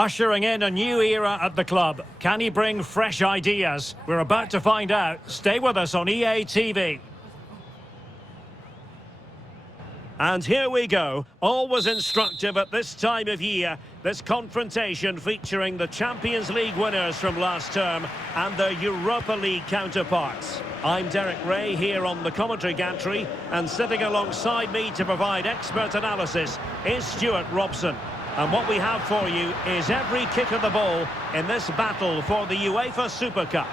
Ushering in a new era at the club. Can he bring fresh ideas? We're about to find out. Stay with us on EA TV. And here we go. Always instructive at this time of year. This confrontation featuring the Champions League winners from last term and their Europa League counterparts. I'm Derek Ray here on the commentary gantry, and sitting alongside me to provide expert analysis is Stuart Robson. And what we have for you is every kick of the ball in this battle for the UEFA Super Cup.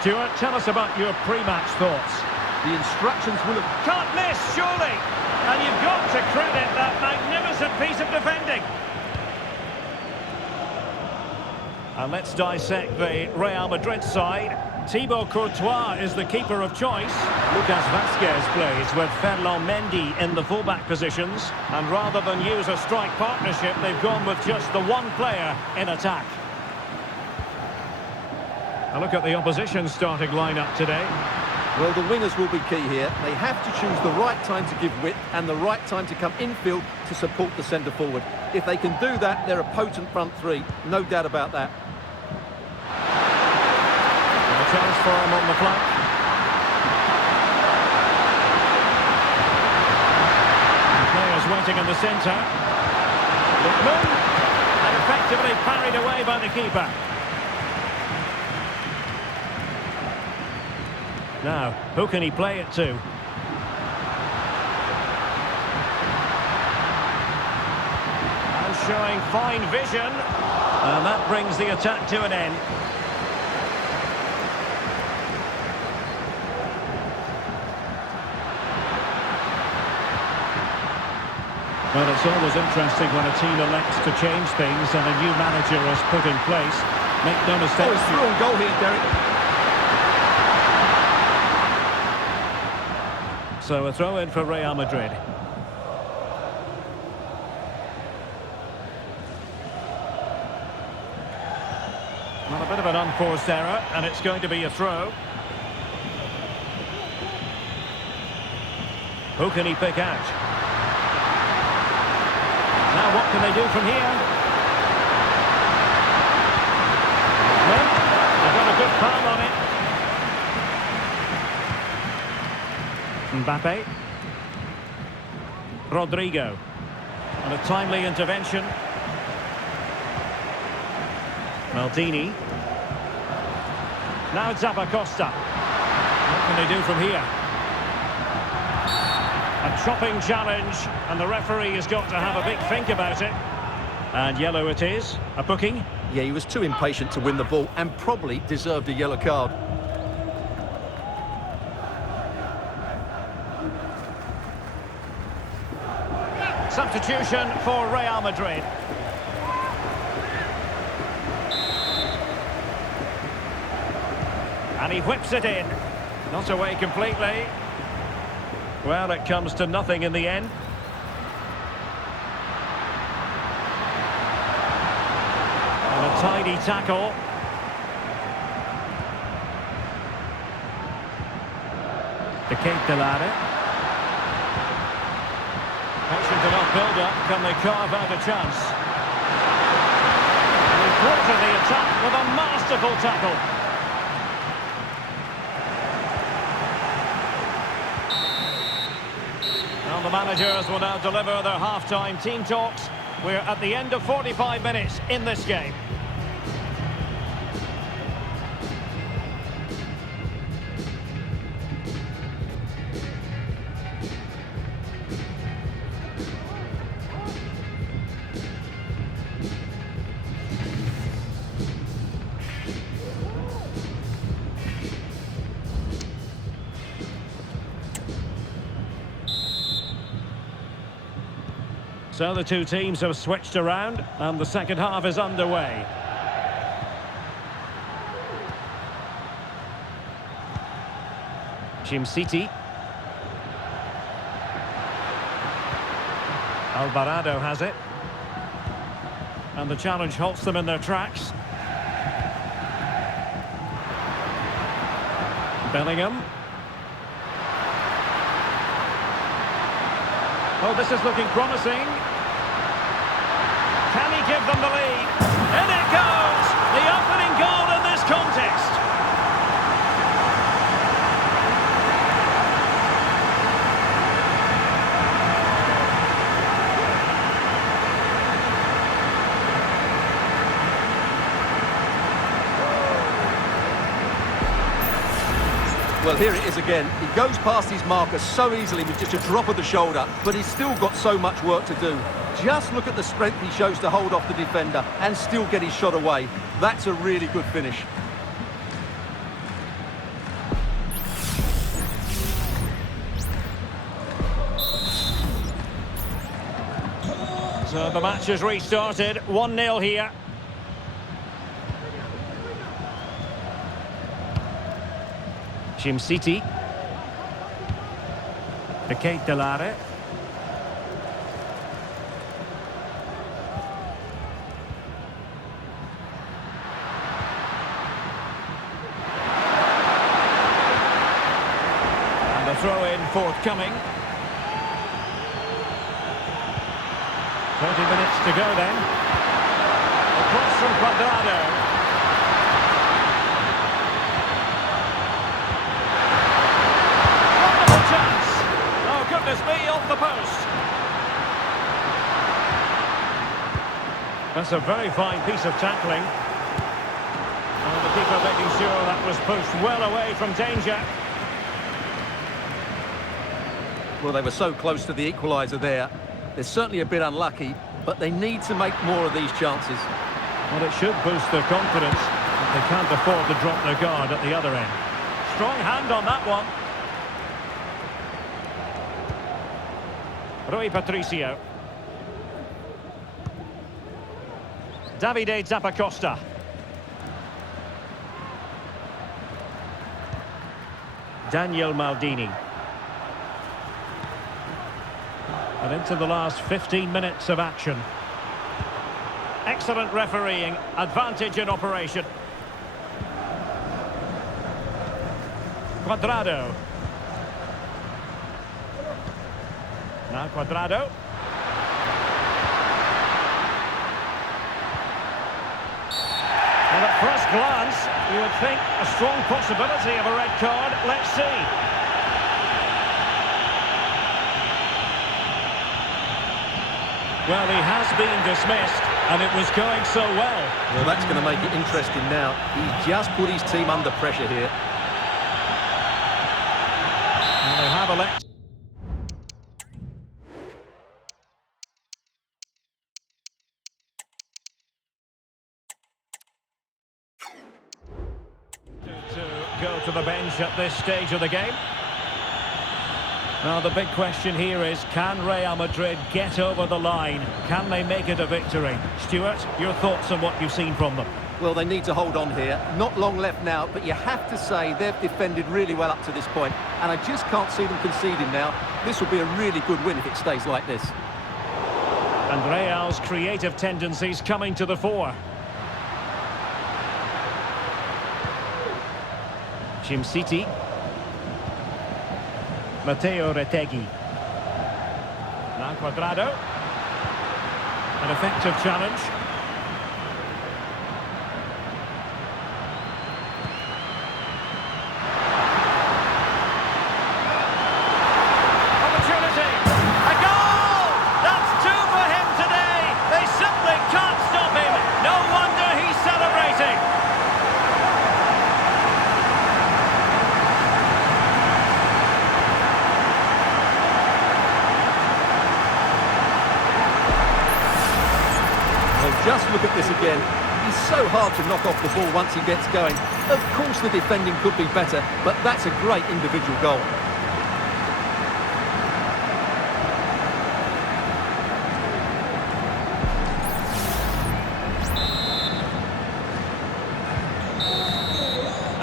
Stuart, tell us about your pre-match thoughts. The instructions will have... Can't miss, surely! And you've got to credit that magnificent piece of defending. And let's dissect the Real Madrid side. Thibaut Courtois is the keeper of choice. Lucas Vazquez plays with Ferland Mendy in the fullback positions. And rather than use a strike partnership, they've gone with just the one player in attack. A look at the opposition starting lineup today. Well, the wingers will be key here. They have to choose the right time to give width and the right time to come infield to support the centre-forward. If they can do that, they're a potent front three. No doubt about that. A chance for him on the flank. The players waiting in the centre. Lookman, and effectively parried away by the keeper. Now, who can he play it to? And showing fine vision. And that brings the attack to an end. Well, it's always interesting when a team elects to change things and a new manager is put in place. Make no mistake. Oh, it's through on goal here, Derek. So a throw in for Real Madrid. Well, a bit of an unforced error, and it's going to be a throw. Who can he pick out? Now what can they do from here? Well, they've got a good foul on it. Mbappe. Rodrigo. And a timely intervention. Maldini. Now Zappacosta. What can they do from here? A chopping challenge, and the referee has got to have a big think about it. And yellow it is. A booking. Yeah, he was too impatient to win the ball and probably deserved a yellow card. Substitution for Real Madrid. And he whips it in. Not away completely. Well, it comes to nothing in the end. And a tidy tackle. De Ketelare. Patient enough build-up, can they carve out a chance? And he thwarted the attack with a masterful tackle. Well, the managers will now deliver their half-time team talks. We're at the end of 45 minutes in this game. So the two teams have switched around, and the second half is underway. Jim City. Alvarado has it. And the challenge halts them in their tracks. Bellingham. Oh, this is looking promising. Can he give them the lead? Well, here it is again. He goes past his marker so easily with just a drop of the shoulder, but he's still got so much work to do. Just look at the strength he shows to hold off the defender and still get his shot away. That's a really good finish. So the match has restarted. 1-0 here. Jim City. Kate Delare. And the throw-in forthcoming. 30 minutes to go then. Across from Cuadrado. Goodness me, off the post. That's a very fine piece of tackling. And the keeper making sure that was pushed well away from danger. Well, they were so close to the equaliser there. They're certainly a bit unlucky, but they need to make more of these chances. Well, it should boost their confidence. But they can't afford to drop their guard at the other end. Strong hand on that one. Rui Patricio. Davide Zappacosta. Daniel Maldini. And into the last 15 minutes of action. Excellent refereeing, advantage in operation. Cuadrado. Now Cuadrado. And at first glance, you would think a strong possibility of a red card. Let's see. Well, he has been dismissed, and it was going so well. Well, that's going to make it interesting now. He's just put his team under pressure here. And they have elected. Go to the bench at this stage of the game. Now the big question here is, can Real Madrid get over the line? Can they make it a victory? Stuart, your thoughts on what you've seen from them? Well, they need to hold on here. Not long left now, but you have to say they've defended really well up to this point, and I just can't see them conceding now. This will be a really good win if it stays like this. And Real's creative tendencies coming to the fore. Jim City. Matteo Retegui. Now Cuadrado. An effective challenge. Opportunity. A goal! That's two for him today. They simply can't stop him. No wonder he's celebrating. Just look at this again. He's so hard to knock off the ball once he gets going. Of course the defending could be better, but that's a great individual goal.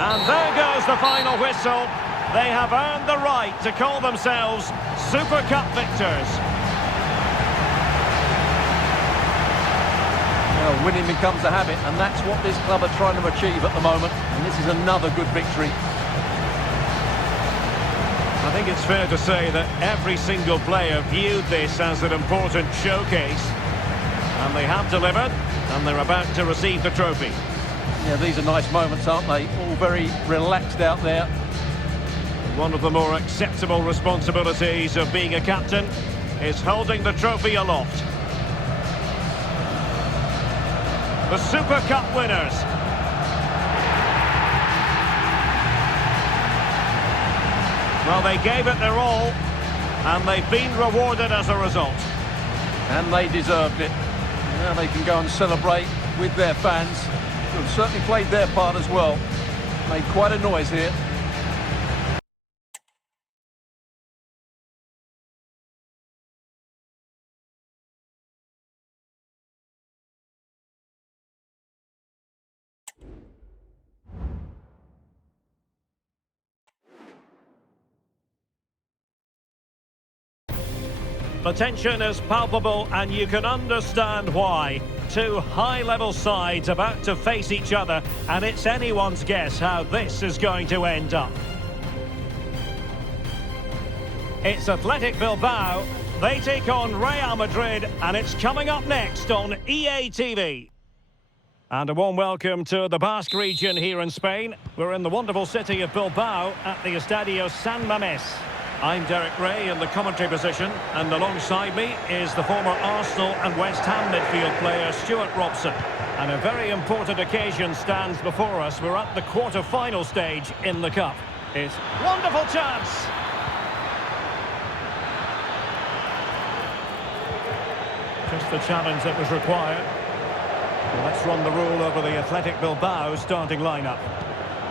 And there goes the final whistle. They have earned the right to call themselves Super Cup victors. Well, winning becomes a habit, and that's what this club are trying to achieve at the moment. And this is another good victory. I think it's fair to say that every single player viewed this as an important showcase. And they have delivered, and they're about to receive the trophy. Yeah, these are nice moments, aren't they? All very relaxed out there. One of the more acceptable responsibilities of being a captain is holding the trophy aloft. The Super Cup winners. Well, they gave it their all, and they've been rewarded as a result. And they deserved it. Now they can go and celebrate with their fans, who have certainly played their part as well. Made quite a noise here. The tension is palpable, and you can understand why. Two high-level sides about to face each other, and it's anyone's guess how this is going to end up. It's Athletic Bilbao. They take on Real Madrid, and it's coming up next on EA TV. And a warm welcome to the Basque region here in Spain. We're in the wonderful city of Bilbao at the Estadio San Mamés. I'm Derek Ray in the commentary position, and alongside me is the former Arsenal and West Ham midfield player Stuart Robson. And a very important occasion stands before us. We're at the quarter-final stage in the Cup. It's wonderful chance! Just the challenge that was required. Well, let's run the rule over the Athletic Bilbao starting lineup.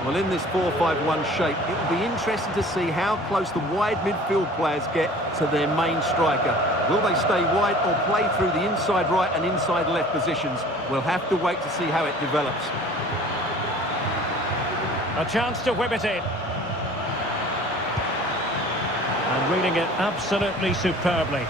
Well, in this 4-5-1 shape, it will be interesting to see how close the wide midfield players get to their main striker. Will they stay wide or play through the inside right and inside left positions? We'll have to wait to see how it develops. A chance to whip it in. And reading it absolutely superbly.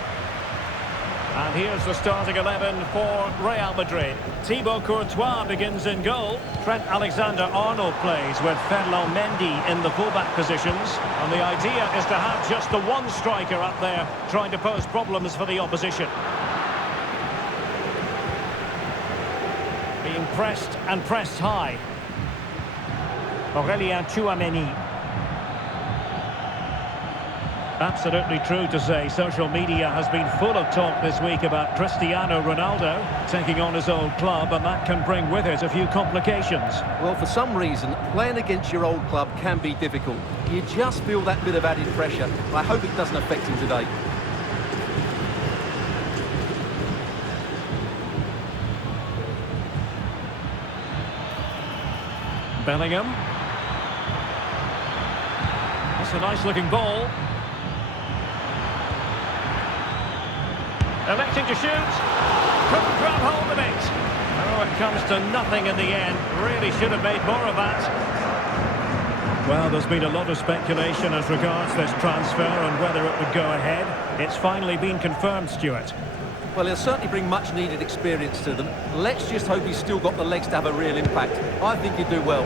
And here's the starting 11 for Real Madrid. Thibaut Courtois begins in goal. Trent Alexander-Arnold plays with Ferland Mendy in the fullback positions. And the idea is to have just the one striker up there trying to pose problems for the opposition. Being pressed and pressed high. Aurélien Tchouaméni. Absolutely true to say social media has been full of talk this week about Cristiano Ronaldo taking on his old club, and that can bring with it a few complications. Well, for some reason, playing against your old club can be difficult. You just feel that bit of added pressure. I hope it doesn't affect him today. Bellingham. That's a nice-looking ball. Electing to shoot. Couldn't grab hold of it. Oh, it comes to nothing in the end. Really should have made more of that. Well, there's been a lot of speculation as regards this transfer and whether it would go ahead. It's finally been confirmed, Stuart. Well, he'll certainly bring much-needed experience to them. Let's just hope he's still got the legs to have a real impact. I think he'd do well.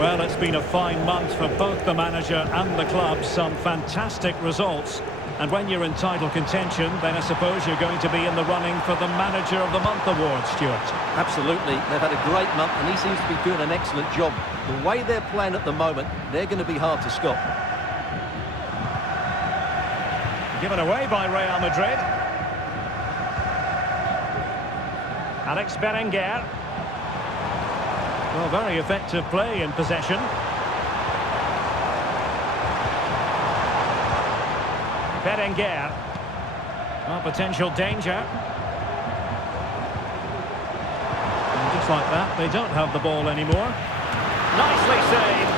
Well, it's been a fine month for both the manager and the club. Some fantastic results. And when you're in title contention, then I suppose you're going to be in the running for the Manager of the Month award, Stuart. Absolutely. They've had a great month, and he seems to be doing an excellent job. The way they're playing at the moment, they're going to be hard to stop. Given away by Real Madrid. Alex Berenguer. Well, very effective play in possession. Berenguer. Well, potential danger. And just like that, they don't have the ball anymore. Nicely saved.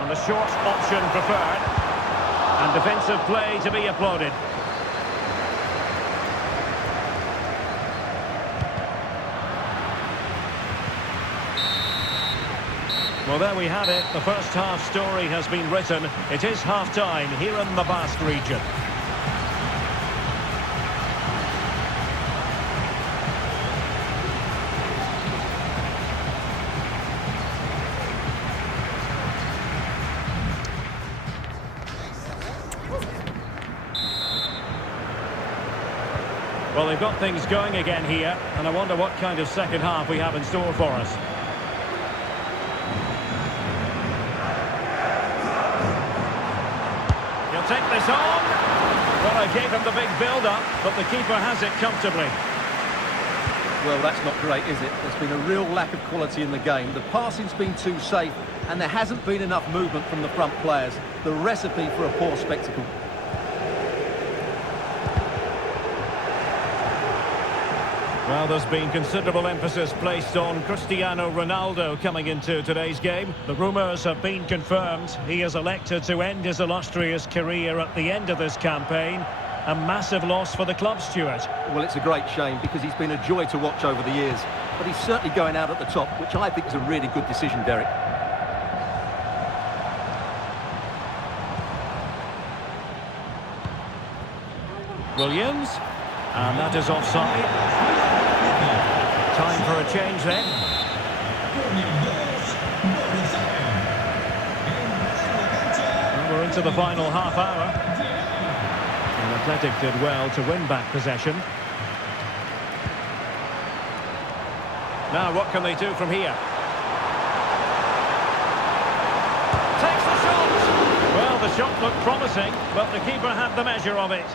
And the short option preferred. And defensive play to be applauded. Well, there we have it. The first half story has been written. It is half-time here in the Basque region. Well, they've got things going again here, and I wonder what kind of second half we have in store for us. Take this on. Well, I gave him the big build-up, but the keeper has it comfortably. Well, that's not great, is it? There's been a real lack of quality in the game. The passing's been too safe, and there hasn't been enough movement from the front players. The recipe for a poor spectacle. Well, there's been considerable emphasis placed on Cristiano Ronaldo coming into today's game. The rumours have been confirmed. He has elected to end his illustrious career at the end of this campaign. A massive loss for the club, Stuart. Well, it's a great shame because he's been a joy to watch over the years. But he's certainly going out at the top, which I think is a really good decision, Derek. Williams. And that is offside. Time for a change then. And we're into the final half hour. And Athletic did well to win back possession. Now what can they do from here? Takes the shot! Well, the shot looked promising, but the keeper had the measure of it.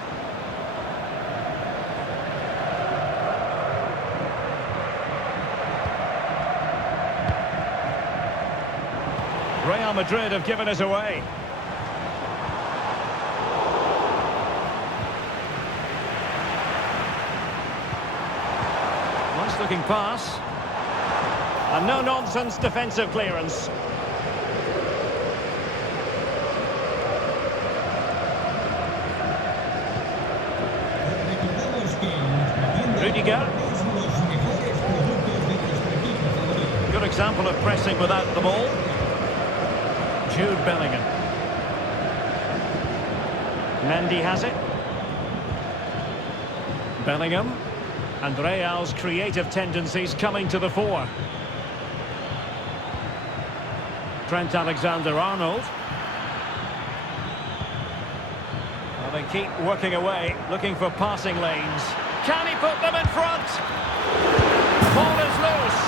Real Madrid have given us away. Nice looking pass. And no-nonsense defensive clearance. Rudiger. Good example of pressing without the ball. Jude Bellingham. Mendy has it. Bellingham. And Real's creative tendencies coming to the fore. Trent Alexander-Arnold. Well, they keep working away, looking for passing lanes. Can he put them in front? The ball is loose.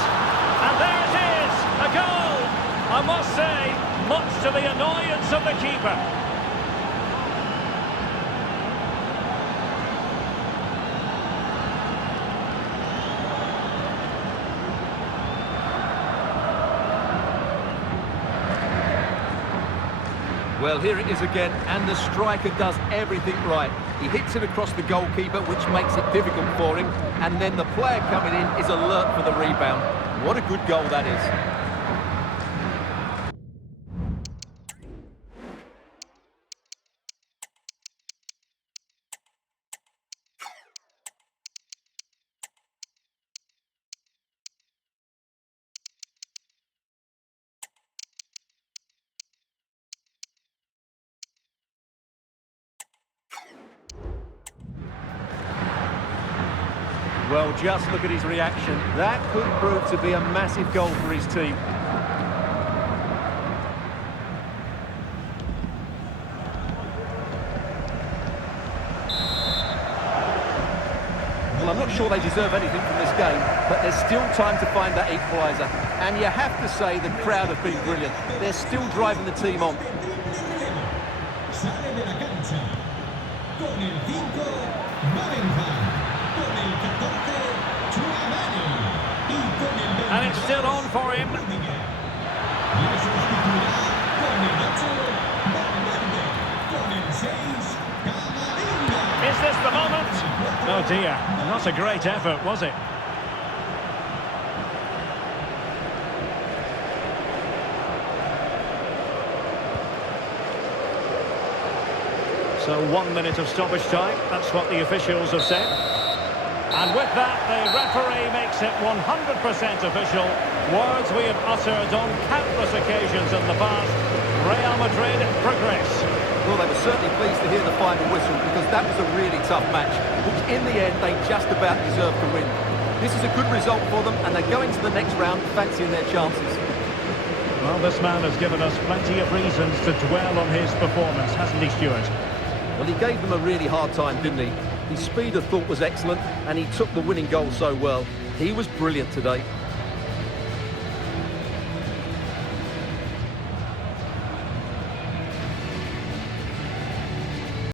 And there it is, a goal. I must say, much to the annoyance of the keeper. Well, here it is again, and the striker does everything right. He hits it across the goalkeeper, which makes it difficult for him, and then the player coming in is alert for the rebound. What a good goal that is. Well, just look at his reaction. That could prove to be a massive goal for his team. Well, I'm not sure they deserve anything from this game, but there's still time to find that equaliser. And you have to say the crowd have been brilliant. They're still driving the team on. And it's still on for him. Is this the moment? Oh dear, not a great effort, was it? So 1 minute of stoppage time, that's what the officials have said. And with that, the referee makes it 100% official. Words we have uttered on countless occasions in the past. Real Madrid progress. Well, they were certainly pleased to hear the final whistle because that was a really tough match, which in the end they just about deserved to win. This is a good result for them, and they're going to the next round fancying their chances. Well, this man has given us plenty of reasons to dwell on his performance, hasn't he, Stuart? Well, he gave them a really hard time, didn't he? His speed of thought was excellent, and he took the winning goal so well. He was brilliant today.